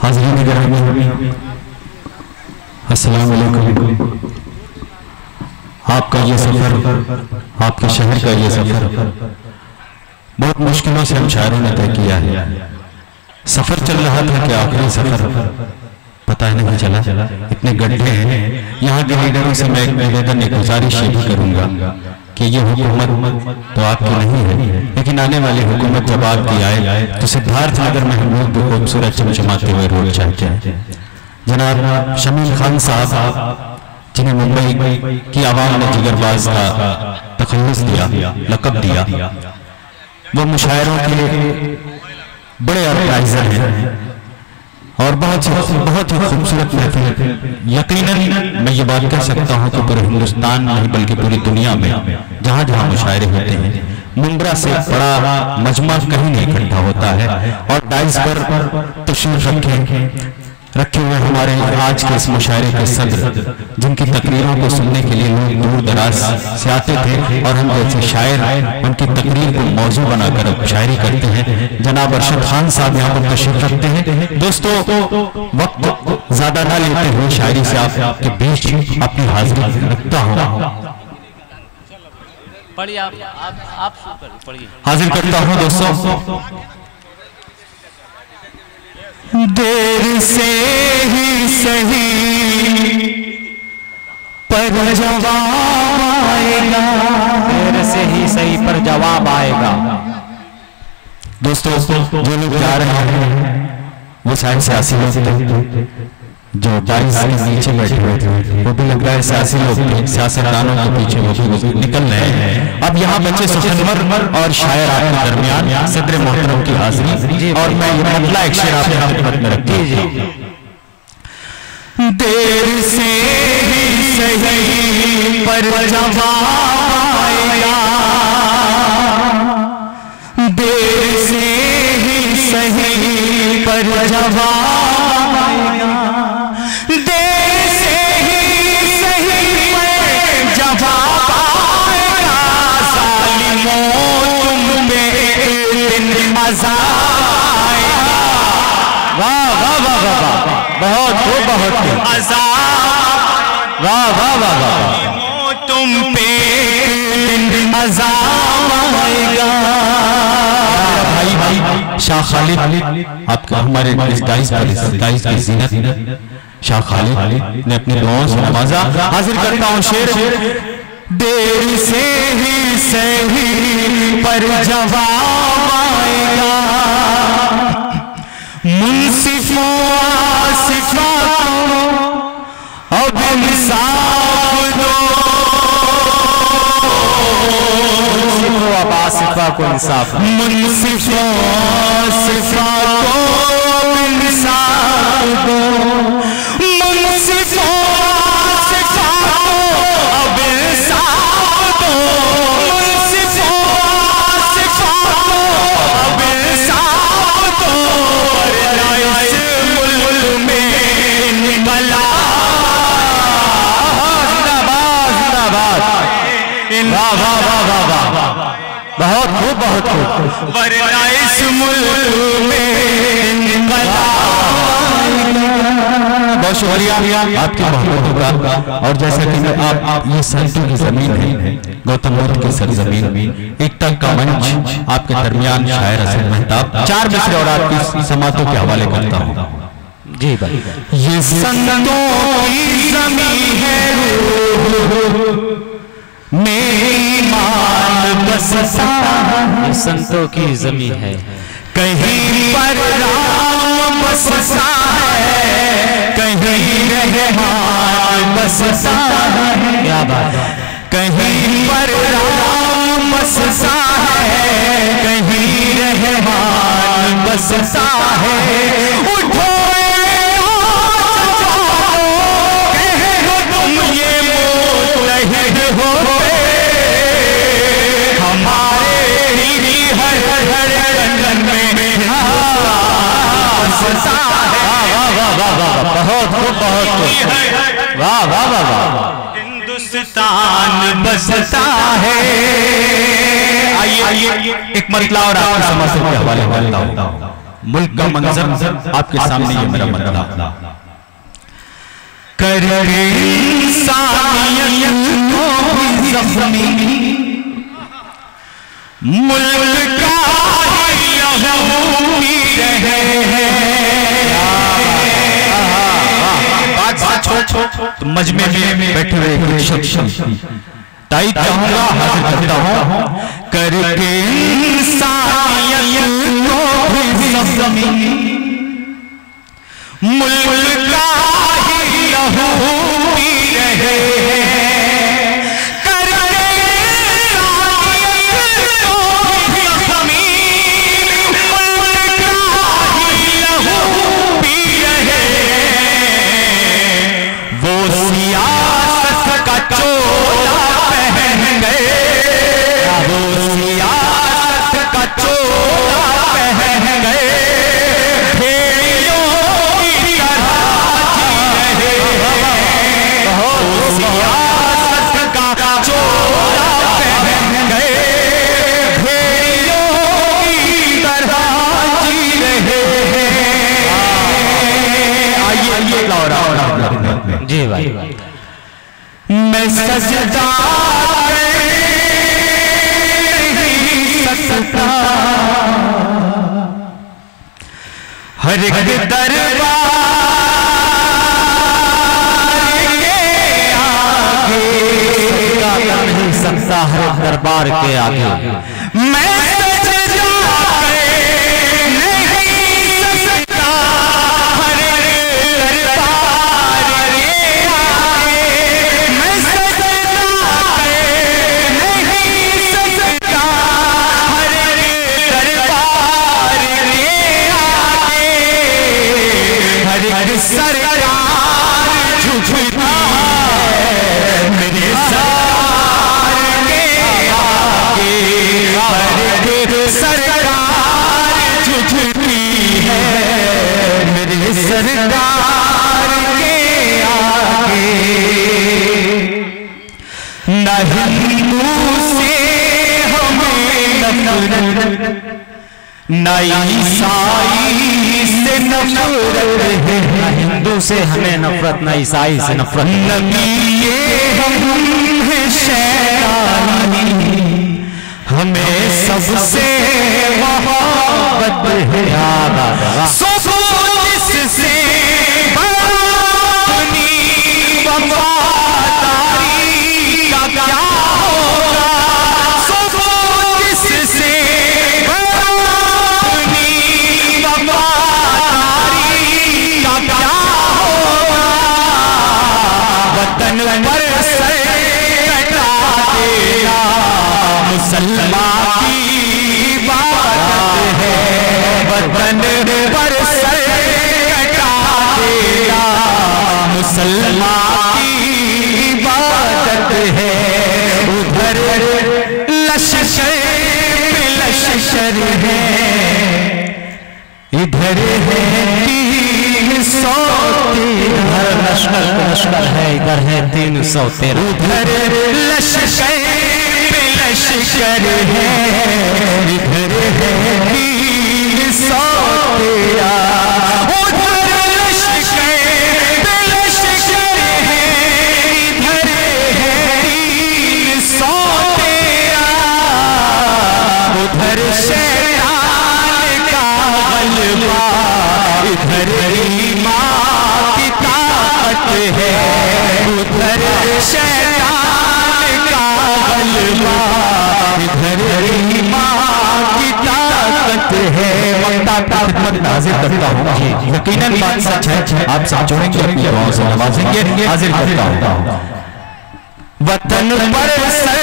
हाज़रीन गिरामी, अस्सलाम वालेकुम। आपका ये सफ़र, आपके शहर का ये सफ़र बहुत मुश्किलों से हम शायरों ने तय किया है। सफ़र चल रहा था कि आखिरी सफ़र पता ही नहीं चला। इतने गड्ढे हैं। यहाँ के लीडरों से मैं एक निवेदन, एक गुजारिश ये भी करूँगा कि ये हुकूमत तो आपकी नहीं है, लेकिन आने वाली हुकूमत जब आपकी आए तो सिद्धार्थ नगर में हम लोग भी खूबसूरत चमचमाते हुए रोड चाहते हैं। जनाब शमीम खान साहब, जिन्हें मुंबई की आवाम ने जिगरबाज का तखल्लुस दिया, लक़ब दिया, वो मुशायरों के बड़े ऑर्गेनाइजर हैं और बहुत ही खूबसूरत महफिल। यकीनन मैं ये बात कह सकता हूँ कि पूरे हिंदुस्तान नहीं बल्कि पूरी दुनिया में जहाँ जहाँ मुशायरे होते हैं, मुंब्रा से बड़ा मजमा कहीं नहीं इकट्ठा होता है। और डाइस पर तशरीफ रखे हुए हमारे आज के इस मुशायरे के सदर, जिनकी तकरीरों को सुनने के लिए लोग दूर दराज से आते थे और हम जैसे शायर उनकी तकरीर को मौजू बनाकर शायरी करते हैं, जनाब अरशद खान साहब यहाँ पर तशरीफ रखते हैं। दोस्तों, वक्त ज्यादा ना लेते हुए शायरी से आपके बीच अपनी हाजिरी रखता हूँ, हाजिर करता हूँ। दोस्तों, देर से ही सही पर जवाब आएगा, देर से ही सही पर जवाब आएगा। दोस्तों, जो लोग जा रहे हैं वो शायद सियासी लोग थे, जो बारिश के नीचे बैठे हुए थे वो भी लग रहा है सियासी लोग, सियासतदानों के पीछे वो भी निकल रहे हैं। अब यहाँ बच्चे सुखनवर और शायर आपके दरमियान सदर मोहतरम की हाजिरी, और मैं ये मतला एक शेर आपके खिदमत में रखती हूँ। देर से ही सही पर जवाब आएगा, देर से ही सही पर जवाब आएगा, देर से ही सही पर जवाब आएगा, ज़ालिमों तुम पे एक दिन अज़ाब आएगा। वाह वाह वाह वाह वाह, बहुत अज़ाब, वाह वाह वाह वाह, तुम पे एक दिन अज़ाब आएगा। भाई शाह खालिद, आपका हमारे इस डाइस की ज़ीनत शाह खालिद ने अपनी दुआओं से नवाजा। हाजिर करता हूँ शेर, देर से ही सही पर जवाब आएगा, मुंसिफों आसिफा को अब इंसाफ दो, अब आसिफा को इंसाफ, मुंसिफों आसिफा को इंसाफ दो, मुंसिफों आसिफा को अब इंसाफ दो, मुंसिफों आसिफा को अब इंसाफ दो, वरना इस मुल्क में निकला जिंदाबाद जिंदाबाद, वाह वाह वाह वाह वाह, बहुत खूब बहुत खूब, वरना इस मुल्क में निकला। बहुत शुक्रिया आपकी मोहब्बतों का। और जैसा कि आप ये संतों की जमीन है, गौतम बुद्ध की सरजमीन, एकता का मंच आपके दरमियान शायर हसन मेहताब, 4 मिसरे और आपकी समातों के हवाले करता हूँ। जी भाई, ये संतों की जमीन है, मेरी ईमान बसता है, संतों की जमीन है, कहीं पर राम बसता है, कहीं रहमान बसता है, क्या बात है, कहीं पर राम बसता है, कहीं रहमान बसता है। उठो वाह वाह वाह वाह, हिंदुस्तान बसता है। आइए एक मतला और आपकी समझ के हवाले करता हूं। मुल्क का मंजर आपके सामने ये मेरा मंजर कर मुल्क का तो मजमे में बैठे हुए ताई चाहूंगा हाजिर करता हूं करके इंसानियत को भी मुल्क का ही लहू पी रहे जी भाई मैं सजदा नहीं सकता हर एक दरबार के आगे मैं ना ईसाई से नफरत है, ना हिंदू से हमें नफरत, ना ईसाई से नफरत। नबी हम हैं शैतानी, हमें सबसे मोहब्बत है। जिससे अपनी वफादारी का क्या होगा, जिससे पर सर कटा देना मुसलमान की इबादत है। वतन पर सर कटा देना मुसलमान की इबादत है। उधर लश्कर है, इधर है 313। लश्कर है, इधर है 313। उधर लश्कर है, इधर है 313। उधर लश्कर है, इधर है 313। उधर शैतान का गलबा, इधर ईमान की ताकत है। उधर शैतान का गलबा, इधर ईमान की ताकत है। वक्ता का खिदमत हाजिर करता हूँ, यकीनन बात सच है, आप सब जोड़ेंगे अपनी दुआओं से नवाजेंगे। हाजिर करता हूँ। वतन पर सर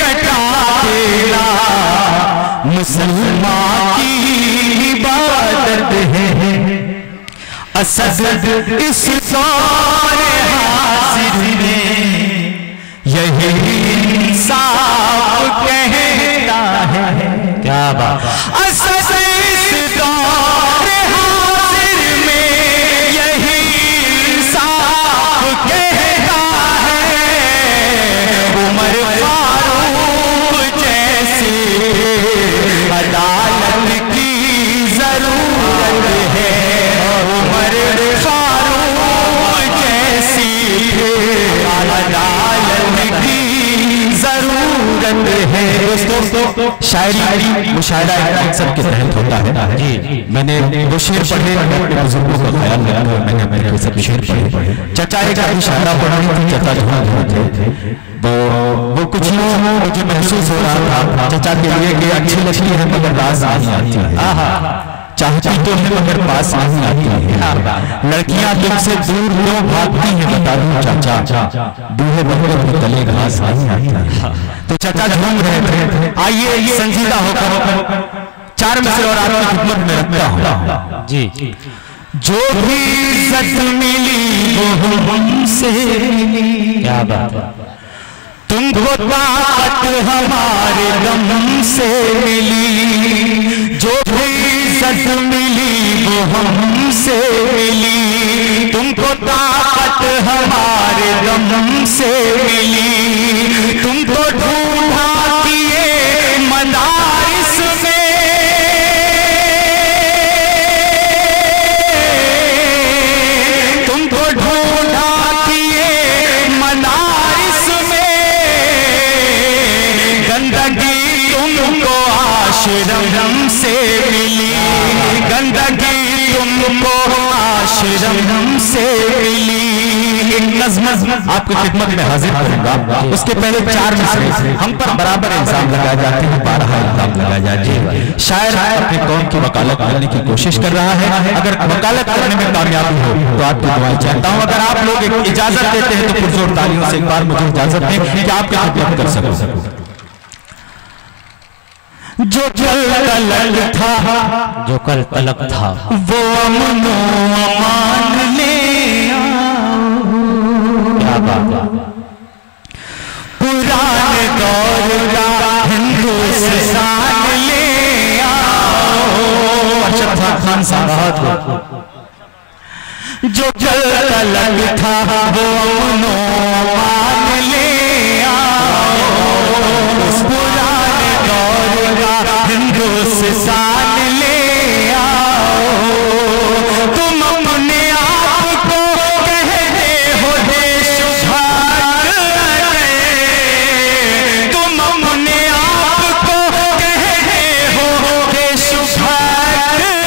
कटा देना मुसलमान की इबादत है। असद इस दौर हासिल में यही इंसाफ कहता है। क्या बात, असद इस दौर हासिल में यही इंसाफ कहता है। उमर फारूक जैसे अदालत की जरूरत है दोस्तों, शायरी मुशायरा एक मकसद के तहत होता है जी। मैंने वो शेर पढ़े, अपने बुजुर्गों का ख्याल रखा, मैंने अपने सब शेर पढ़े। चचा एक मुशायरा पढ़ा थी, चचा जहाँ थे वो कुछ मुझे महसूस हो रहा था चचा के लिए कि अच्छी लगती है मगर राज नहीं आती है, चाहती तो है मगर पास नहीं आती है, लड़कियां तुमसे दूर क्यों भागती हैं बता दूं चाचा, बूढ़े बनकर भी तले घास नहीं आती है। तो चाचा झूम रहे थे, आइए संजीदा होकर 4 मिसरे और आपकी खिदमत में रखता हूं जी। जो भी इज्जत मिली वो हमसे मिली, क्या बात है, तुमको ताकत हमारे गम से मिली, जो भी इज्जत मिली वो हमसे मिली, तुमको ताकत हमारे गम से मिली, तुमको ढूंढा किए मदारिस में, तुमको ढूंढा किए मदारिस में, गंदगी तुमको आश्रम से मिली, गंदगी तुमको आश्रम से मिली। नज़्म आपकी खिदमत में हाजिर करूंगा, उसके पहले 4 मिसरे हम पर बराबर इल्जाम लगाए जाते हैं, 12 इल्जाम लगाए जाते हैं। शायर अपनी कौम की वकालत करने की कोशिश कर रहा है, अगर वकालत करने में कामयाबी हो तो आपकी दुआएं चाहता हूं। अगर आप लोग एक इजाजत देते हैं तो पुरजोर तालियों से एक बार मुझे इजाजत दें कि आपकी खिदमत कर सकूं। जो कल तलक था, जो कल तलक था, वो अमन अमान ले आओ, क्या बात, पुराने दौर का हिंदुस्तान ले आओ। अशरफ खान साहब को जो कल तलक था वो अमन अमान ले आओ, पुराने दौर का हिंदुस्तान ले आओ। तुम अपने आप को कहते हो देश भाग गए, तुम अपने आप को कहते हो देश भाग गए,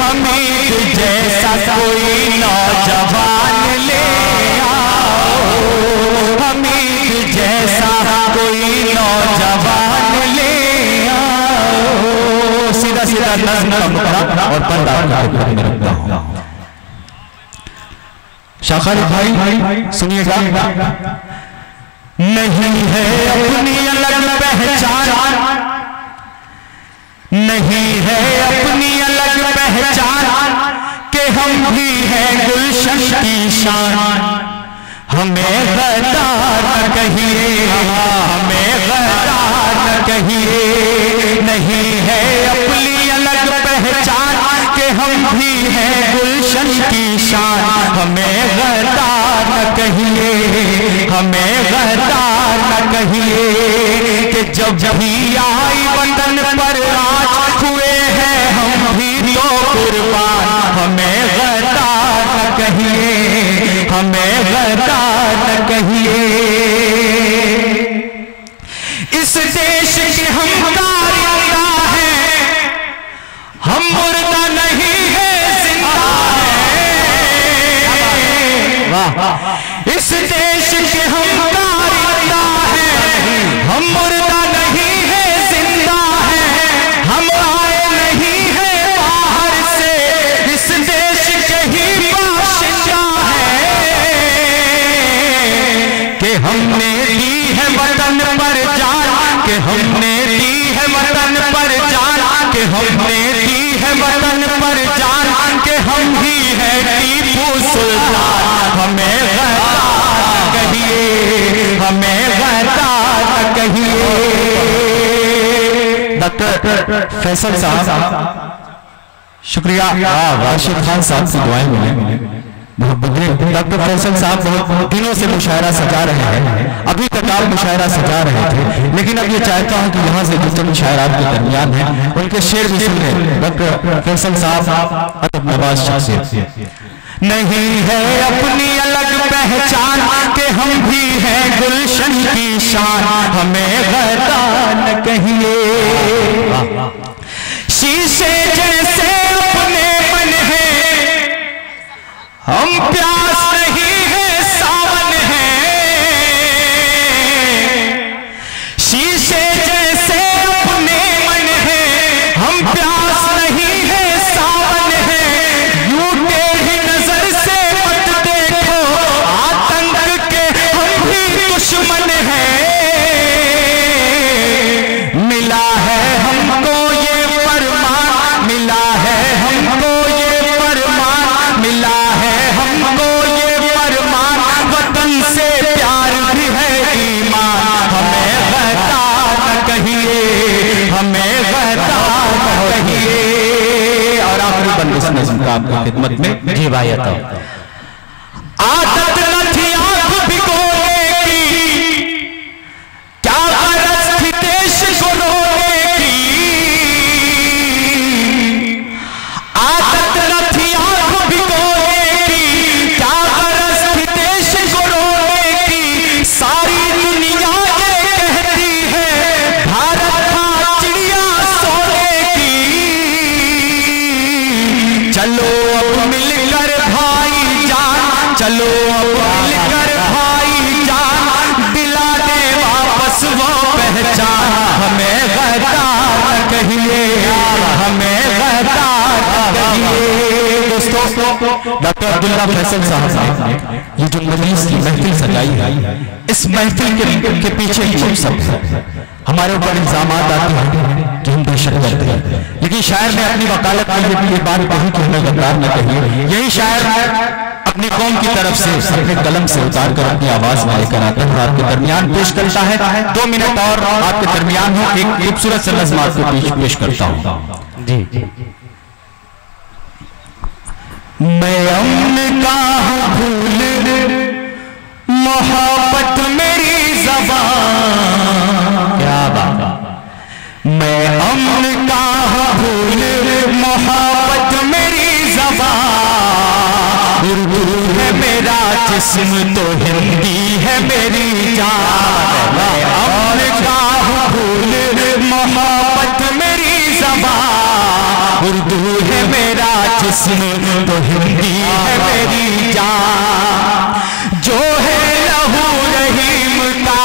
हमें जैसा कोई नौजवान ले आओ, हमें जैसा कोई नौजवान ले आओ। सीधा सीधा नज़्म का मुकरा और पर्दा में रखता हूं। शाखारी भाई सुनिएगा, नहीं है अपनी अलग पहचान, नहीं है अपनी अलग पहचान, के हम भी हैं गुलशन की शान, हमें गद्दार न कहिए, हमें गद्दार न कहिए, नहीं है अपनी अलग पहचान, के हम भी हैं गुलशन की शान, हमें गद्दार न कहिए, हमें गद्दार न कहिए, कि जब भी आई वतन पर आज हुए हैं हम भी तो कुर्बान, हमें गद्दार न कहिए, हमें गद्दार न कहिए। इस देश के हम कारिंदा हैं, हम मुर्दा नहीं है जिंदा है, वाह। इस देश के हम कारिंदा हैं, हम मुर्दा नहीं है जिंदा है, हम आए नहीं है बाहर से, इस देश के ही बाशिंदा है, कि हमने दी है वतन पर जान, कि हमने दी है वतन पर जान, कि हमने दी है वतन पर जान, कि हम ही है टीपू सुल्तान, हमें गद्दार न कहिए, हमें गद्दार न कहिए। डॉक्टर फैसल साहब शुक्रिया, राशिद खान साहब की दुआएं मिले। डॉक्टर फैसल साहब बहुत दिनों से मुशायरा सजा रहे हैं, अभी तक आप मुशायरा सजा रहे थे, लेकिन अब ये चाहता हूं कि यहाँ से जितने मुशायरा के दरमियान हैं उनके शेर भी सुन लें। डॉक्टर फैसल साहब अदब नवाज शख्सियत। नहीं है अपनी अलग पहचान के हम भी हैं गुलशन की शान, हमें गदा न कहिए। शीशे जैसे अपने मन है, हम प्यास नहीं है सावन है। शीशे जैसे अपने मन है, हम प्यास नहीं है सावन है। यूं टेढ़ी नजर से मत देखो, आतंक के हम भी दुश्मन है। मिला है हमको ये फरमान, मिला है हमको ये फरमान, मिला है हमको ये फरमान, वतन से प्यार भी है ईमान, हमें गदा न कहिए, हमें गदा न कहिए। और आखिरी बंद इस नज़्म का आपकी खिदमत में जी भाई। आदत न थी आंख भिगोने की, क्या गरज थी देश को रोने की। आदत न थी आंख भिगोने की, क्या गरज थी देश को रोने की। सारी दुनिया ये कहती है भारत था चिड़िया सोने की। चलो अब मिलकर भाईजान, चलो अब मिलकर भाईजान, दिला दे वापस वो पहचान, हमें गदा न कहिए, हमें गदा न कहिए। दोस्तों, डॉक्टर अब्दुल्ला फैसल साहब ने ये जो मजलिस की महफिल सजाई है, इस महफिल के पीछे एक मकसद है। हमारे ऊपर इल्जामात आते हैं कि हम दहशत करते हैं, लेकिन शायर ने अपनी वकालत में ये बात कही कि हमें गद्दार न कहिए। यही शायर अपनी कौम की तरफ से अपने कलम से उतार कर अपनी आवाज में लेकर आता है और आपके दरमियान पेश करता है। 2 मिनट और आपके दरमियान हो एक खूबसूरत सा नज़्म आपको पेश करता हूँ जी। मैं अमन का हूँ भूल, मोहब्बत मेरी ज़बान, क्या बात। मैं अमन का हूँ भूल, मोहब्बत मेरी ज़बान। उर्दू है मेरा जिस्म तो हिंदी है मेरी जान। मैं अमन का हूँ भूल, मोहब्बत मेरी ज़बान। उर्दू है मेरा जिस्म तो हिंदी है मेरी जान। जो है लहू रहीम का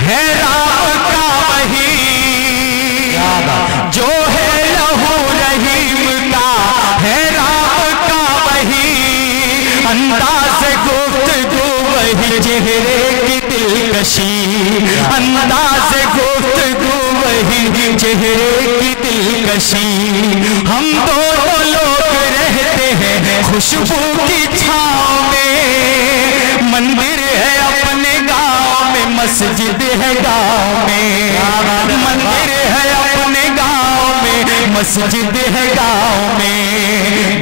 है राम का वही, जो है लहू रहीम का है राम का वही। अंदाज़ गुफ्तगू वही, चेहरे की दिलकशी, अंदाज़ गुफ्तगू वही, चेहरे की दिलकशी। हम दोनों लोग रहते हैं खुशबू की छाँव में। मंदिर है अपने गाँव में, मस्जिद है गाँव में। मंदिर है अपने गाँव में, मस्जिद है गाँव में।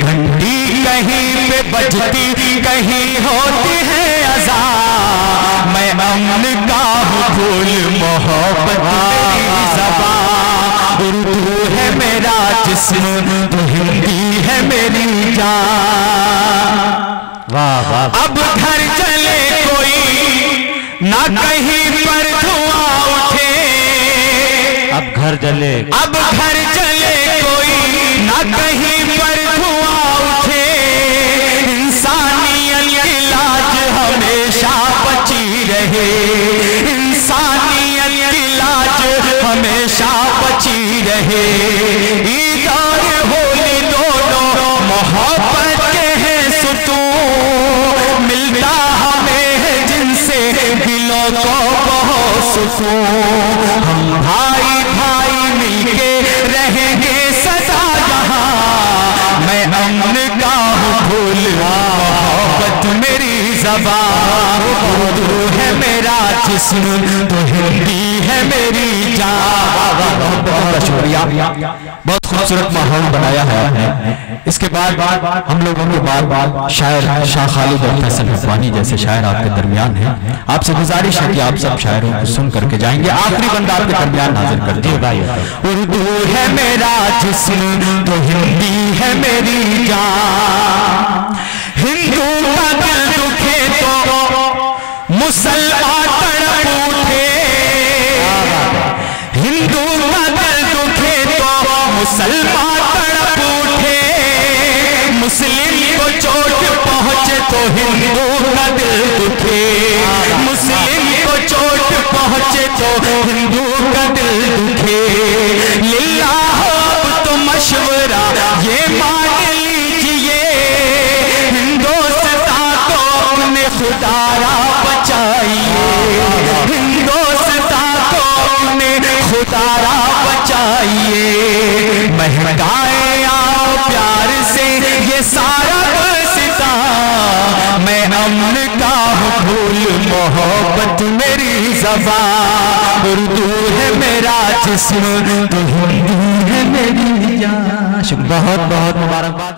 घंटी कहीं पे बजती, कहीं होती है अज़ान। मैं अमन का हूँ फूल, मोहब्बत मेरी ज़बान। उर्दू है मेरा जिस्म तो हिंदी है मेरी जान। वाह वाह। अब घर चले कोई ना कहीं पर धुआं उठे, अब घर जले, अब घर चले कोई ना कहीं पर धुआं उठे। इंसानियत की लाज हमेशा बची रहे, इंसानियत की लाज हमेशा बची रहे। ईद और होली दोनों मोहब्बत के हैं सुतून, मिलता हमें है जिनसे दिलों को बहुत सुकून। हम भाई भाई मिलके रहेंगे सदा यहाँ। मैं अमन का हूँ फूल, मोहब्बत मेरी ज़बान। उर्दू है मेरा जिस्म तो हिंदी है मेरी जान। बहुत खूबसूरत माहौल बनाया है। इसके बाद हम लोगों के बाद शायर शाह खालिद और फैसल हुसैनी जैसे शायर आपके दरमियान हैं। आपसे गुजारिश है कि आप सब शायरों को सुन करके जाएंगे। आखिरी बंदा आपके दरमियान हाजिर कर दिए भाई। उर्दू है मेरा जिस्म तो हिंदी है मेरी जान। हिंदू का दिल दुखे तो मुसलमान तड़प उठे, हिंदू का दिल दुखे तो मुसलमान तड़प उठे, मुस्लिम को चोट पहुंचे तो हिंदू का दिल दुखे, मुस्लिम को चोट पहुंचे तो हिंदू का दिल दुखे। लिल्लाह अब तो मशवरा ये मान लीजिए, हिंदुस्तान को अपने खुदारा बचाइए, हिंदुस्तान को अपने खुदारा बचाइए। महकाए आओ प्यार से ये सारा सिता, मैं अमन का हूँ फूल मोहब्बत मेरी ज़बान, उर्दू है मेरा जिस्म तो हिंदू है मेरी जान। बहुत बहुत मुबारकबाद।